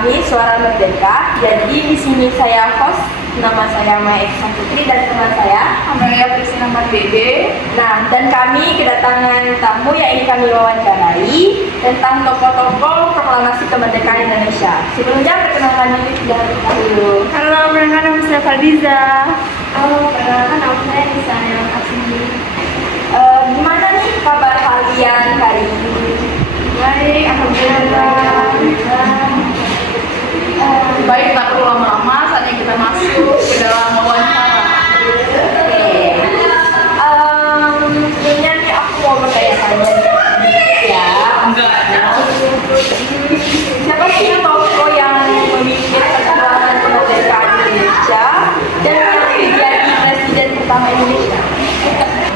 kami Suara Merdeka. Jadi di sini saya host, nama saya Maya Iksan Putri dan teman saya Amelia Kristina Pardede. Nah, dan kami kedatangan tamu yang ingin kami wawancarai tentang tokoh-tokoh proklamasi kemerdekaan Indonesia. Sebelumnya perkenalkan diri terlebih dahulu. Halo, perkenalkan nama saya Fadiza. Halo, perkenalkan nama saya Nisa Nela Kasindi. Gimana nih kabar kalian hari ini? Baik, alhamdulillah. Baik, tak perlu lama-lama, saatnya kita masuk ke dalam wawancara. Sebelumnya nih aku mau bertanya-tanya ya. Siapa sih tokoh yang memimpin perjuangan kemerdekaan Indonesia dan yang menjadi presiden pertama Indonesia?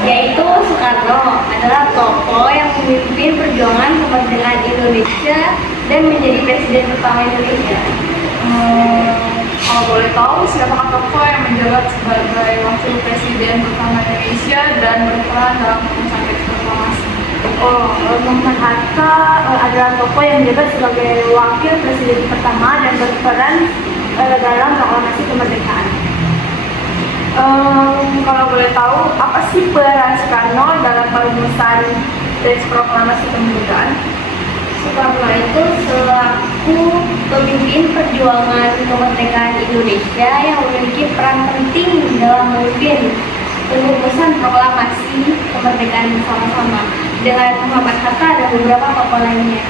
Yaitu Soekarno adalah tokoh yang memimpin perjuangan kemerdekaan Indonesia dan menjadi presiden pertama Indonesia. Kalau boleh tahu, siapakah tokoh yang menjabat sebagai wakil presiden pertama Indonesia dan berperan dalam pengurusan teks proklamasi? Muhammad Hatta adalah tokoh yang menjabat sebagai wakil presiden pertama dan berperan dalam proklamasi kemerdekaan. Kalau boleh tahu, apa sih peran Soekarno dalam perumusan teks proklamasi kemerdekaan? Soekarno itu selaku pemimpin perjuangan kemerdekaan Indonesia yang memiliki peran penting dalam memimpin perumusan proklamasi kemerdekaan bersama-sama dengan Muhammad Hatta dan beberapa tokoh lainnya.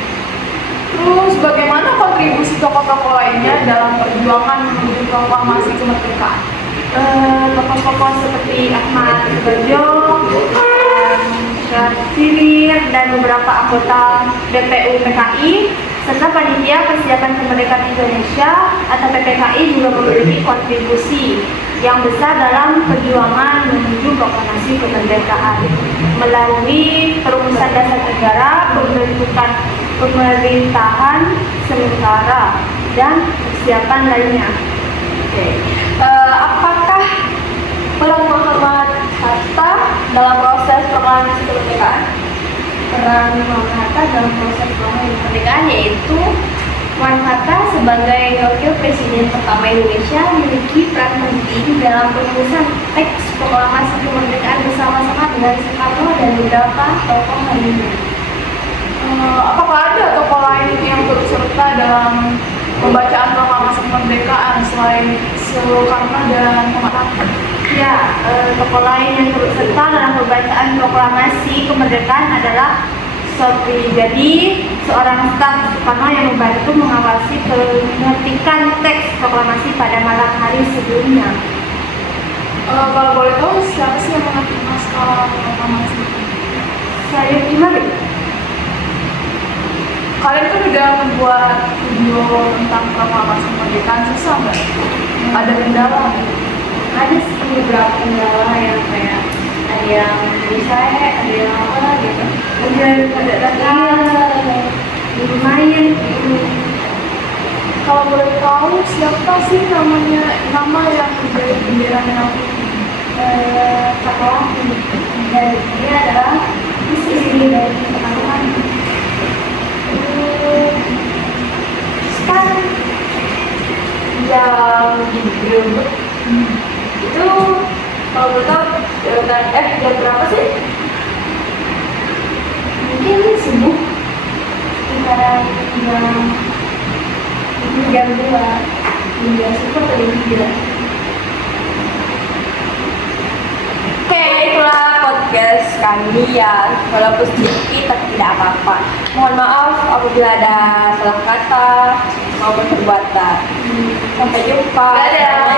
Terus bagaimana kontribusi tokoh-tokoh lainnya dalam perjuangan menuju proklamasi kemerdekaan? Tokoh-tokoh seperti Ahmad Subarjo, Syarifir, dan beberapa anggota BPU PKI serta panitia persiapan kemerdekaan Indonesia atau PPKI juga memiliki kontribusi yang besar dalam perjuangan menuju proklamasi kemerdekaan melalui perumusan dasar negara, pembentukan pemerintahan sementara, dan persiapan lainnya. Apakah peran Muhammad Hatta dalam proses proklamasi kemerdekaan? Peran Muhammad Hatta dalam proses proklamasi kemerdekaan yaitu Muhammad Hatta sebagai wakil presiden pertama Indonesia memiliki peran penting dalam perumusan teks proklamasi kemerdekaan bersama-sama dengan Soekarno dan beberapa tokoh lainnya. Apakah ada tokoh lain yang turut serta dalam pembacaan proklamasi kemerdekaan selain Soekarno dan Muhammad Hatta? Ya, tokoh lain yang turut serta dalam pembacaan proklamasi kemerdekaan adalah Sopri. Jadi, seorang staf Soekarno yang membantu mengawasi pengetikan teks proklamasi pada malam hari sebelumnya. Kalau boleh tahu, siapa sih yang mengetik naskah proklamasi? Saya gimana? Kalian kan udah membuat video tentang proklamasi kemerdekaan, susah nggak? Ada kendala nggak? Ada sih beberapa kendala yang kayak ada yang bisa, ada yang apa gitu. Ada data, lumayan. Kalau boleh tahu, siapa sih nama yang menjadi bendera merah putih? Tokoh dari ini adalah istri dari pertarungan. Kan yang di Gilbert itu kalau boleh tahu jam berapa sih? Mungkin subuh sekitar jam 2 hingga subuh atau jam 3. Oke, itulah podcast kami ya, walaupun sedikit tapi tidak apa-apa. Mohon maaf apabila ada salah kata maupun perbuatan. Sampai jumpa. Dadah.